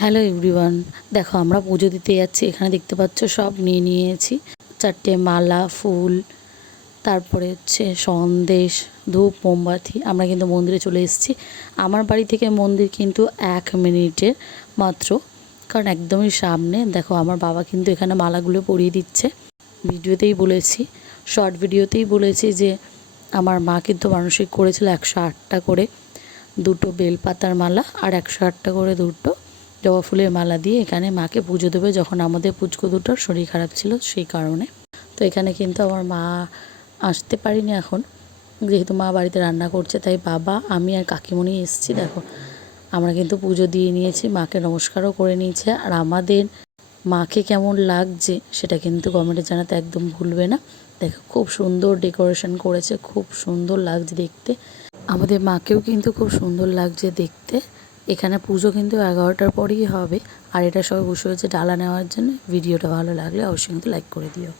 Hello everyone দেখো, আমরা পুজো দিতে যাচ্ছি। এখানে দেখতে পাচ্ছ সব নিয়ে নিয়েছি। চারটে মালা, ফুল, তারপরে হচ্ছে সন্দেশ, ধূপ, মোমবাতি। আমরা কিন্তু মন্দিরে চলে এসেছি। আমার বাড়ি থেকে মন্দির কিন্তু এক মিনিটের মাত্র, কারণ একদমই সামনে। দেখো, আমার বাবা কিন্তু এখানে মালাগুলো পরিয়ে দিচ্ছে। ভিডিওতেই বলেছি, শর্ট ভিডিওতেই বলেছি যে আমার মা কিন্তু মানসিক করেছিল একশো আটটা করে দুটো বেলপাতার মালা আর একশো আটটা করে দুটো জবা ফুলের মালা দিয়ে এখানে মাকে পুজো দেবে যখন আমাদের পুচকো দুটোর শরীর খারাপ ছিল সেই কারণে। তো এখানে কিন্তু আমার মা আসতে পারিনি এখন। যেহেতু মা বাড়িতে রান্না করছে, তাই বাবা, আমি আর কাকিমণি এসেছি, দেখো। আমরা কিন্তু পুজো দিয়ে নিয়েছি, মাকে নমস্কারও করে নিয়েছে। আর আমাদের মাকে কেমন লাগছে সেটা কিন্তু কমেন্টে জানাতে একদম ভুলবে না। দেখো, খুব সুন্দর ডেকোরেশন করেছে, খুব সুন্দর লাগছে দেখতে। আমাদের মাকেও কিন্তু খুব সুন্দর লাগছে দেখতে। এখানে পুজো কিন্তু এগারোটার পরেই হবে। আর এটা সবাই বসে হয়েছে ডালা নেওয়ার জন্য। ভিডিওটা ভালো লাগলে অবশ্যই কিন্তু লাইক করে দিও।